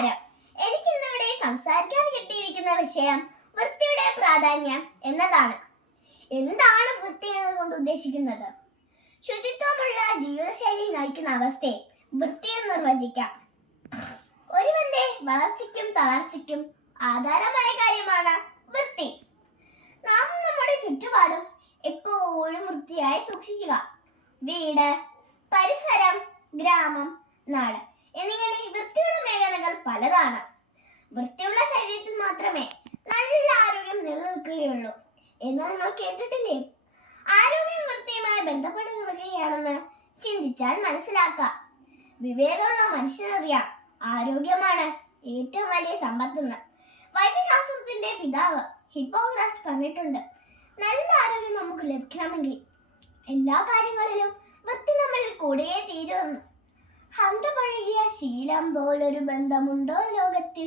നമസ്കാരം. എനിക്കിന്നിവിടെ സംസാരിക്കാൻ കിട്ടിയിരിക്കുന്ന വിഷയം വൃത്തിയുടെ പ്രാധാന്യം എന്നതാണ്. എന്താണ് വൃത്തി എന്നതുകൊണ്ട് ഉദ്ദേശിക്കുന്നത്? ശുചിത്വമുള്ള ജീവിതശൈലി നയിക്കുന്ന അവസ്ഥയെ വൃത്തി എന്ന് നിർവചിക്കാം. ഒരുവന്റെ വളർച്ചയ്ക്കും തളർച്ചയ്ക്കും ആധാരമായ കാര്യമാണ് വൃത്തി. നാം നമ്മുടെ ചുറ്റുപാടും എപ്പോഴും വൃത്തിയായി സൂക്ഷിക്കുക. വീട്, പരിസരം, ഗ്രാമം, നാട് എന്നിങ്ങനെ വൃത്തിയുടെ മേഖലകൾ പലതാണ്. വൃത്തിയുള്ള ശരീരത്തിൽ മാത്രമേ നല്ല ആരോഗ്യം നിലനിൽക്കുകയുള്ളൂ എന്ന് നിങ്ങൾ കേട്ടിട്ടില്ലേ? ആരോഗ്യം വൃത്തിയുമായി ബന്ധപ്പെടുകയാണെന്ന് ചിന്തിച്ചാൽ മനസ്സിലാക്കാം. വിവേകമുള്ള മനുഷ്യനറിയാം ആരോഗ്യമാണ് ഏറ്റവും വലിയ സമ്പത്തെന്ന്. വൈദ്യശാസ്ത്രത്തിന്റെ പിതാവ് ഹിപ്പോക്രാറ്റസ് പറഞ്ഞിട്ടുണ്ട്, നല്ല ആരോഗ്യം നമുക്ക് ലഭിക്കണമെങ്കിൽ എല്ലാ കാര്യങ്ങളിലും വൃത്തി നമ്മളിൽ കൂടിയേ തീരുമെന്ന്. ഹന്ത പഴകിയ ശീലം പോലൊരു ബന്ധമുണ്ടോ ലോകത്തിൽ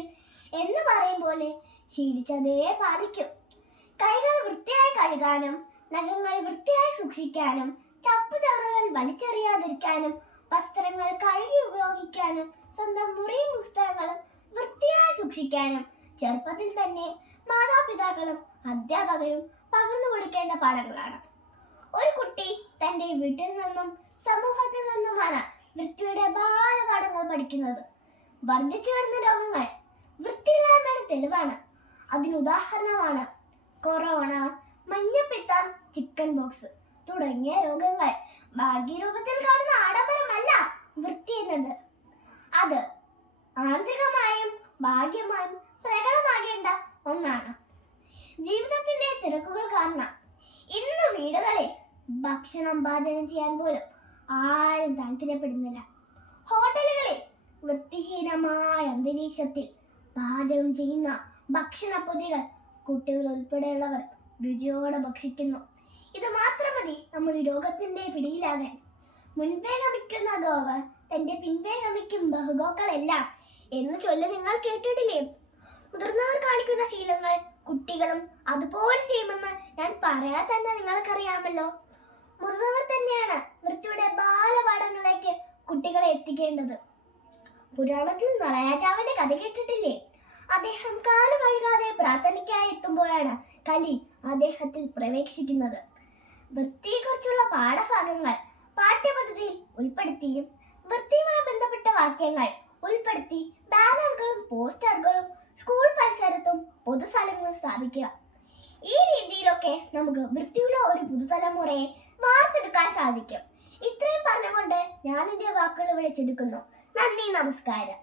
എന്ന് പറയും പോലെ ശീലിച്ചതേ പാലിക്കും. കൈകൾ വൃത്തിയായി കഴുകാനും നഖങ്ങൾ വൃത്തിയായി സൂക്ഷിക്കാനും ചപ്പുചവറുകൾ വലിച്ചെറിയാതിരിക്കാനും വസ്ത്രങ്ങൾ കഴുകി ഉപയോഗിക്കാനും സ്വന്തം മുറിയും പുസ്തകങ്ങളും വൃത്തിയായി സൂക്ഷിക്കാനും ചെറുപ്പത്തിൽ തന്നെ മാതാപിതാക്കളും അധ്യാപകരും പകർന്നു കൊടുക്കേണ്ട പാഠങ്ങളാണ്. ഒരു കുട്ടി തന്റെ വീട്ടിൽ നിന്നും സമൂഹത്തിൽ നിന്നുമാണ് വൃത്തിയുടെ ബാലപാഠങ്ങൾ പഠിക്കുന്നത്. വർദ്ധിച്ചു വരുന്ന രോഗങ്ങൾ വൃത്തിയില്ലായ്മയുടെ തെളിവാണ്. അതിനുദാഹരണമാണ് കൊറോണ, മഞ്ഞപ്പിത്തം, ചിക്കൻ ബോക്സ് തുടങ്ങിയ രോഗങ്ങൾ. ഭാഗ്യരൂപത്തിൽ കാണുന്ന ആഡംബരമല്ല വൃത്തി എന്നത്. അത് ആന്തരികമായും ഭാഗ്യമായും പ്രകടമാകേണ്ട ഒന്നാണ്. ജീവിതത്തിന്റെ തിരക്കുകൾ കാരണം ഇന്ന് വീടുകളിൽ ഭക്ഷണം പാചകം ചെയ്യാൻ പോലും ആരും താല്പര്യപ്പെടുന്നില്ല. ഹോട്ടലുകളിൽ വൃത്തിഹീനമായ അന്തരീക്ഷത്തിൽ പാചകം ചെയ്യുന്ന ഭക്ഷണപ്പൊതികൾ കുട്ടികൾ ഉൾപ്പെടെയുള്ളവർ രുചിയോടെ ഭക്ഷിക്കുന്നു. ഇത് മാത്രം മതി നമ്മൾ രോഗത്തിന്റെ പിടിയിലാകാൻ. മുൻപേ ഗമിക്കുന്ന ഗോവ് തന്റെ പിൻപേ ഗമിക്കും ബഹുഗോക്കളെല്ലാം എന്ന് ചൊല്ലി നിങ്ങൾ കേട്ടിട്ടില്ലേ? മുതിർന്നവർ കാണിക്കുന്ന ശീലങ്ങൾ കുട്ടികളും അതുപോലെ ചെയ്യുമെന്ന് ഞാൻ പറയാൻ തന്നെ നിങ്ങൾക്കറിയാമല്ലോ. മുതിർന്നവർ തന്നെയാണ് വൃത്തിയുടെ ബാലപാഠങ്ങളിലേക്ക് കുട്ടികളെ എത്തിക്കേണ്ടത്. പുരാണത്തിൽ നളയാജാവിന്റെ കഥ കേട്ടിട്ടില്ലേ? അദ്ദേഹം കാല് കഴുകാതെ പ്രാർത്ഥനയ്ക്കായി എത്തുമ്പോഴാണ് കലി അദ്ദേഹത്തിൽ പ്രവേശിക്കുന്നത്. വൃത്തിയെക്കുറിച്ചുള്ള പാഠഭാഗങ്ങൾ പാഠ്യപദ്ധതിയിൽ ഉൾപ്പെടുത്തിയും വൃത്തിയുമായി ബന്ധപ്പെട്ട വാക്യങ്ങൾ ഉൾപ്പെടുത്തി ബാനറുകളും പോസ്റ്ററുകളും സ്കൂൾ പരിസരത്തും പൊതുസ്ഥലങ്ങളും സ്ഥാപിക്കുക. ഈ രീതിയിലൊക്കെ നമുക്ക് വൃത്തിയുള്ള ഒരു പുതുതലമുറയെ വാർത്തെടുക്കാൻ സാധിക്കും. ഇത്രയും പറഞ്ഞുകൊണ്ട് ഞാൻ എൻ്റെ വാക്കുകൾ ഇവിടെ ചുരുക്കുന്നു. നന്ദി, നമസ്കാരം.